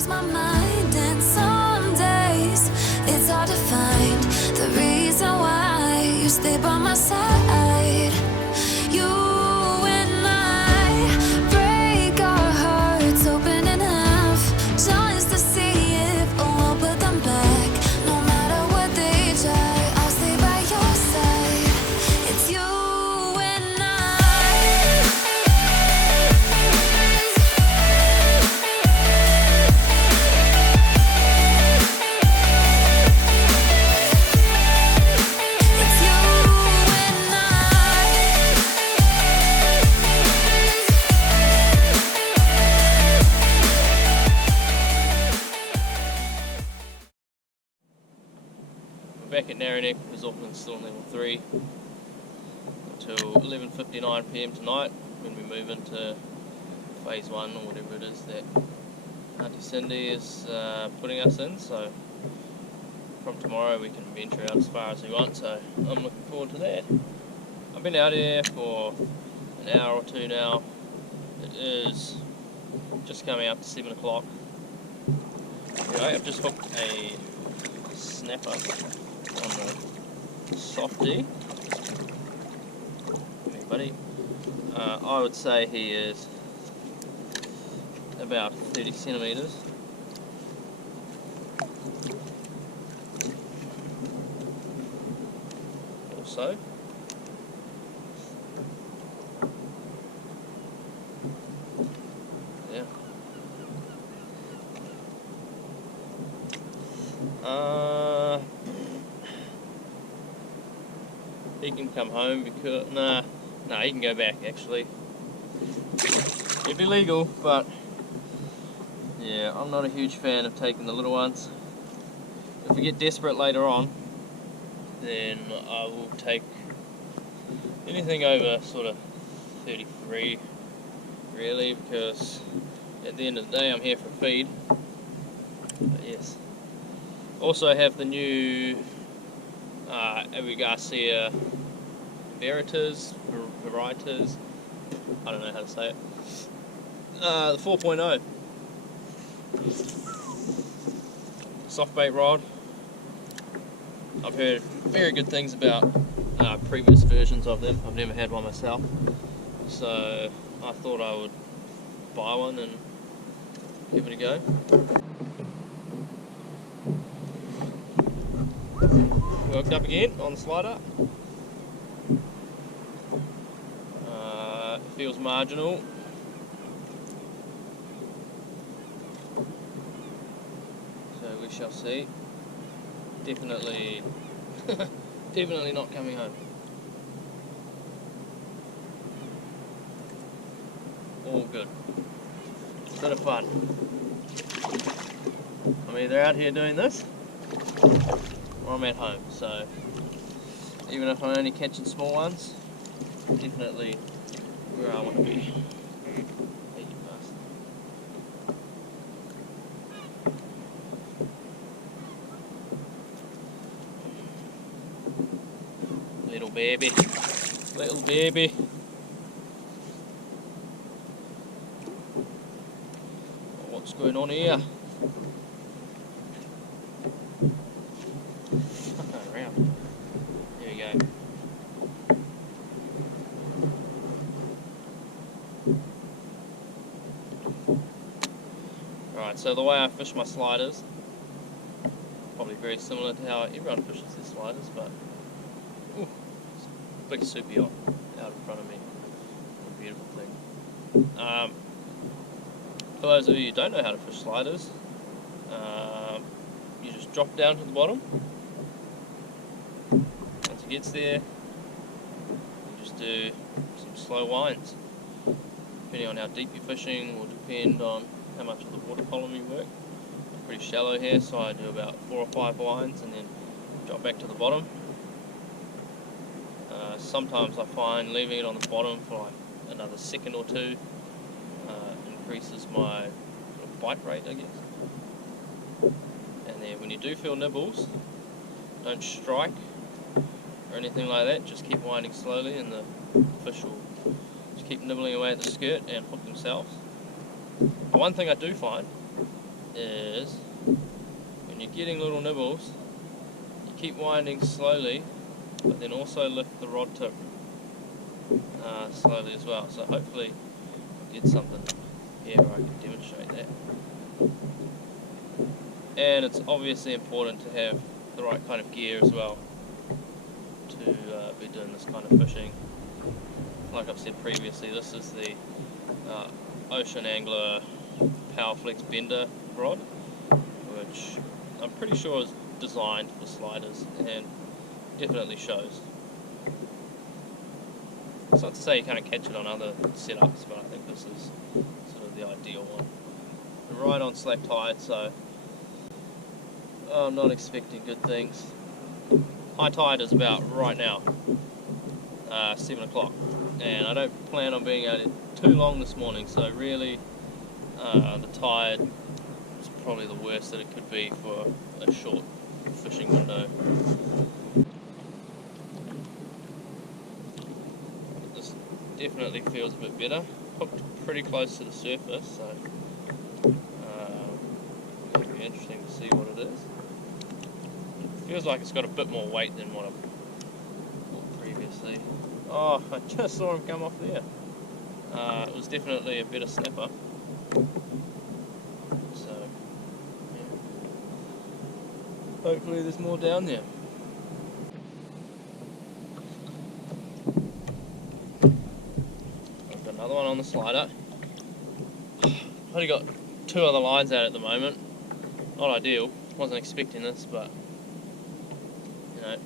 lose my mind, and some days it's hard to find the reason why you stay by my side. You and I break our hearts open in half just to see if we'll put them back. No matter what they try, I'll stay by your side. It's you and I. It's you and I. We're back at Narrowneck because Auckland's still on level 3 until 11:59 PM tonight when we move into phase 1 or whatever it is that Auntie Cindy is putting us in. So from tomorrow we can venture out as far as we want, so I'm looking forward to that. I've been out here for an hour or two now. It is just coming up to 7 o'clock. Anyway, I've just hooked a snapper on the softie. Come here, buddy. I would say he is about 30 centimeters. Or so. Yeah. He can come home because nah, he can go back actually. It'd be legal, but yeah, I'm not a huge fan of taking the little ones. If we get desperate later on, then I will take anything over sort of 33 really, because at the end of the day I'm here for feed. But yes. Also have the new Garcia varieties, I don't know how to say it. The 4.0 soft bait rod. I've heard very good things about previous versions of them. I've never had one myself, so I thought I would buy one and give it a go. Hooked up again on the slider. Feels marginal. So we shall see. Definitely, definitely not coming home. All good. Bit of fun. I'm either out here doing this, or I'm at home. So even if I'm only catching small ones, definitely where I want to be. Hey, you bastard. Little baby. Little baby. What's going on here? Around. There we go. Alright, so the way I fish my sliders, probably very similar to how everyone fishes their sliders, but ooh, it's a big super yacht out in front of me. What a beautiful thing. For those of you who don't know how to fish sliders, you just drop down to the bottom. Once it gets there, you just do some slow winds. Depending on how deep you're fishing will depend on how much of the water column you work. I'm pretty shallow here, so I do about 4 or 5 winds and then drop back to the bottom. Sometimes I find leaving it on the bottom for like another second or two increases my sort of bite rate, I guess. And then when you do feel nibbles, don't strike or anything like that, just keep winding slowly and the fish will just keep nibbling away at the skirt and hook themselves. But one thing I do find is when you're getting little nibbles, you keep winding slowly, but then also lift the rod tip slowly as well. So hopefully I'll get something here where I can demonstrate that. And it's obviously important to have the right kind of gear as well to be doing this kind of fishing. Like I've said previously, this is the Ocean Angler Powerflex bender rod, which I'm pretty sure is designed for sliders and definitely shows. It's not to say you can't catch it on other setups, but I think this is sort of the ideal one. We're right on slack tide, so I'm not expecting good things. High tide is about right now, 7 o'clock, and I don't plan on being out too long this morning, so really the tide is probably the worst that it could be for a short fishing window. This definitely feels a bit better. Hooked pretty close to the surface, so it'll be interesting to see what it is. It feels like it's got a bit more weight than what I've thought previously. Oh, I just saw him come off there. It was definitely a better snapper. So, yeah. Hopefully there's more down there. I've got another one on the slider. I've only got 2 other lines out at the moment. Not ideal. Wasn't expecting this, but you know,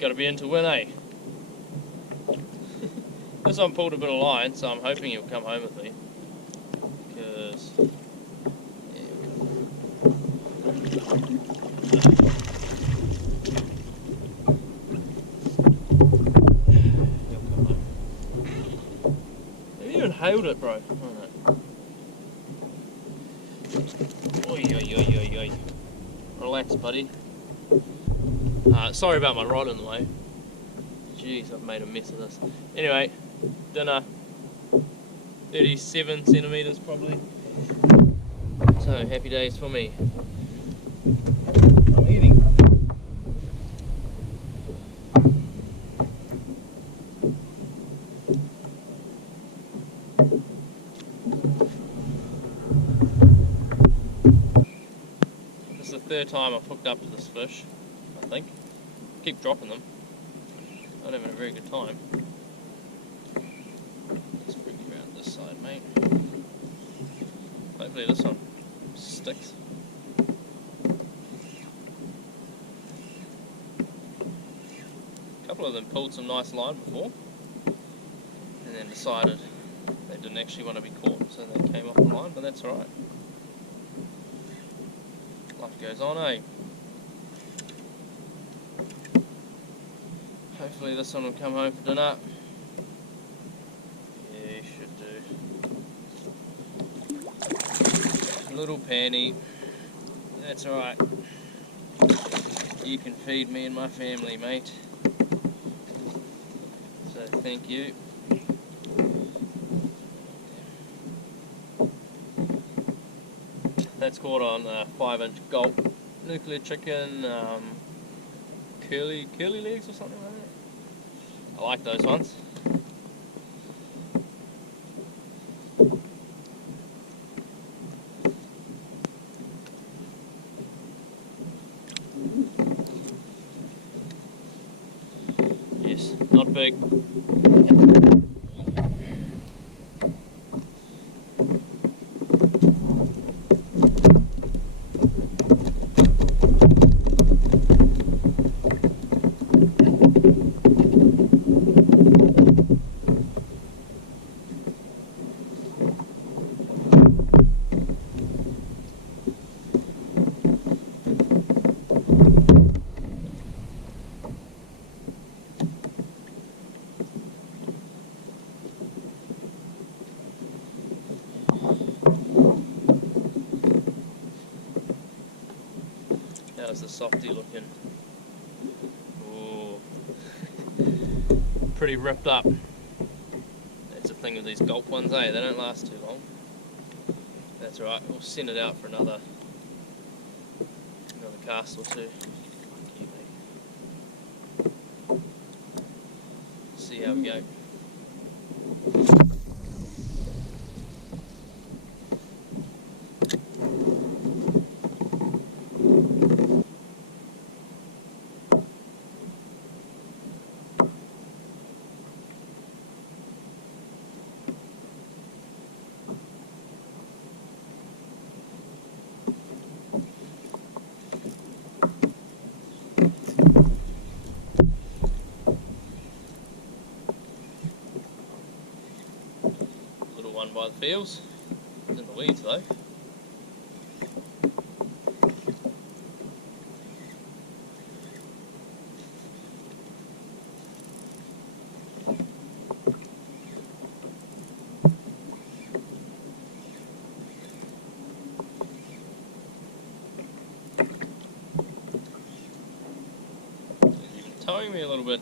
got to be in to win, eh? This one pulled a bit of line, so I'm hoping he'll come home with me. Because yeah, he'll come home. Have you even hailed it, bro? Oh no. Oi, oi, oi, oi, oi. Relax, buddy. Sorry about my rod in the way. Jeez, I've made a mess of this. Anyway, dinner, 37 centimeters probably. So happy days for me. I'm eating. This is the 3rd time I've hooked up to this fish, I think. Keep dropping them. Not having a very good time. Let's bring you around this side, mate. Hopefully this one sticks. A couple of them pulled some nice line before, and then decided they didn't actually want to be caught, so they came off the line, but that's alright. Life goes on, eh? Hopefully this one will come home for dinner. Yeah, he should do. Little panty. That's alright. You can feed me and my family, mate. So thank you. That's caught on 5-inch gulp nuclear chicken, curly legs or something like that. I like those ones. Yes, not big. How's the softy looking? Ooh. Pretty ripped up. That's the thing with these gulp ones, eh? They don't last too long. That's right, we'll send it out for another cast or two. See how we go. One by the fields. It's in the weeds though. He's even towing me a little bit.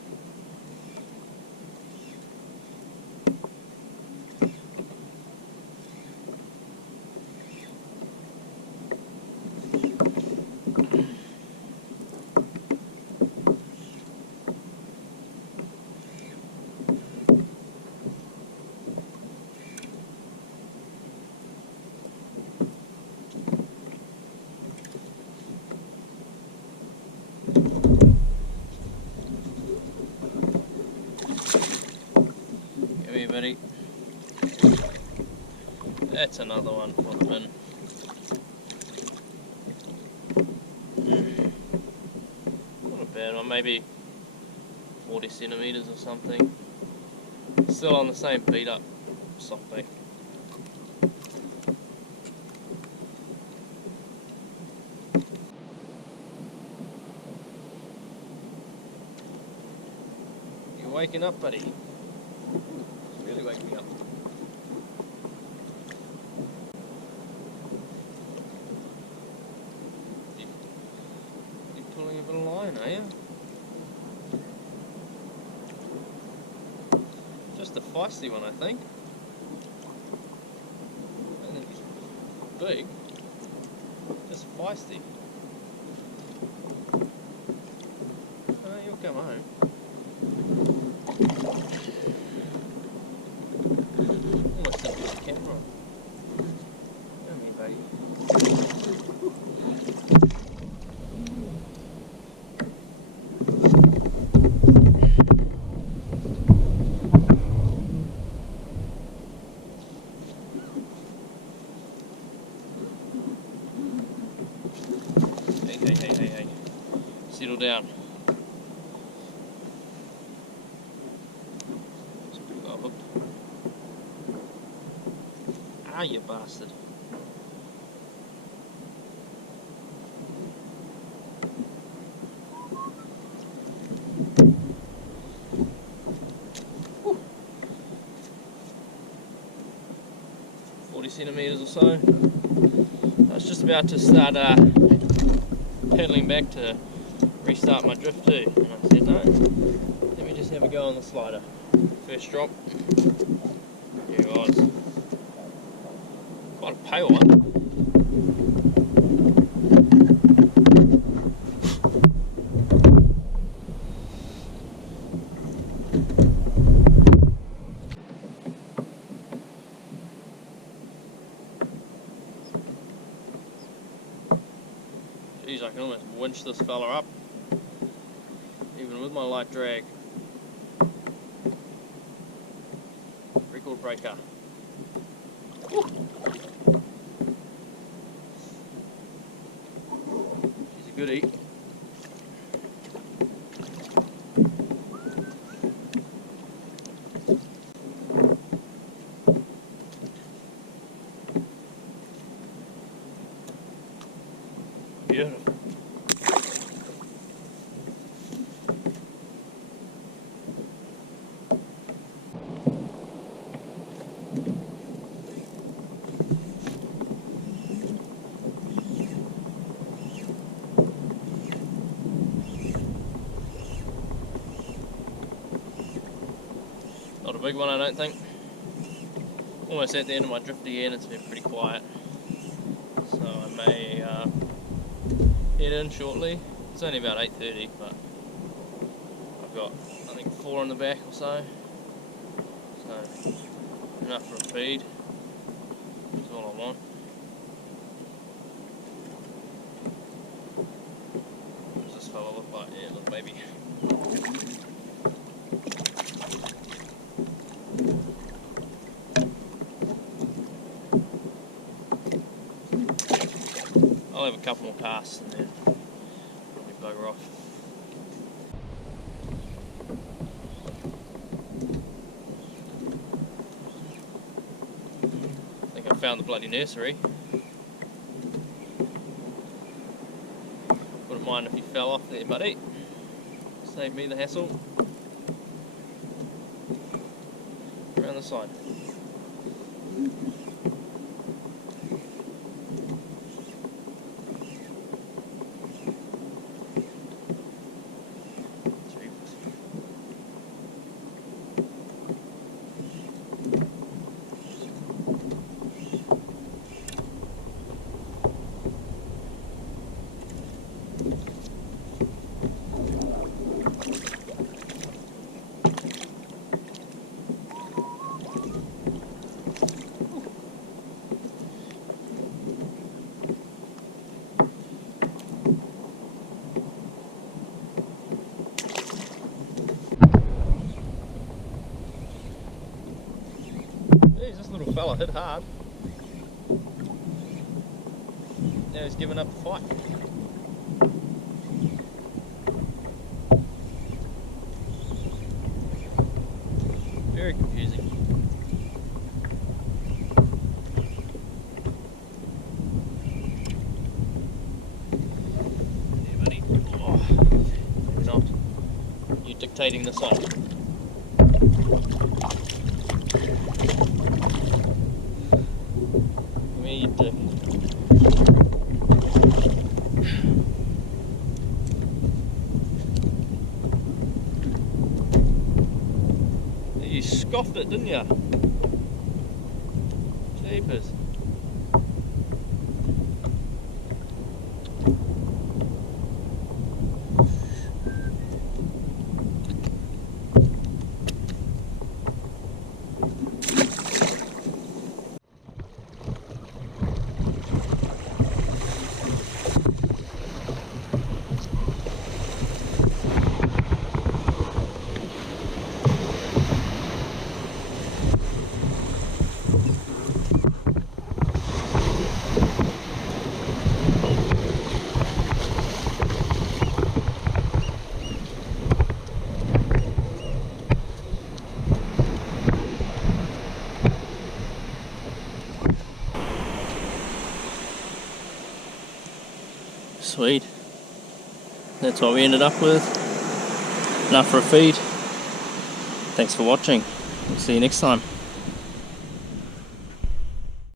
Buddy. That's another one for the bin. Not a bad one, maybe 40 centimetres or something. Still on the same beat up softback. You're waking up, buddy. Really wake me up. You're pulling a bit of line, are you? Just a feisty one, I think. And it's big. Just feisty. Oh, you'll come home. Almost didn't get the camera on. Come here, buddy. Hey. Settle down. Got hooked. Ah, you bastard. Whew. 40 centimetres or so. I was just about to start pedaling back to restart my drift too, and I said no, let me just have a go on the slider. First drop, here it was. Quite a pale one. Geez, I can almost winch this fella up, even with my light drag. Record breaker. Woo. She's a goodie. Beautiful. Not a big one, I don't think. Almost at the end of my drift again, it's been pretty quiet. may head in shortly. It's only about 8:30, but I've got, I think, 4 in the back or so. So enough for a feed. That's all I want. What does this fella look like? Yeah, little baby. I'll have a couple more casts and then probably bugger off. I think I found the bloody nursery. Wouldn't mind if you fell off there, buddy. Save me the hassle. Around the side. This little fella hit hard. Now he's given up the fight. Very confusing. Yeah, buddy. Oh, maybe not. You dictating this one. You scoffed it, didn't you? Jeepers. Sweet. That's what we ended up with. Enough for a feed. Thanks for watching. See you next time.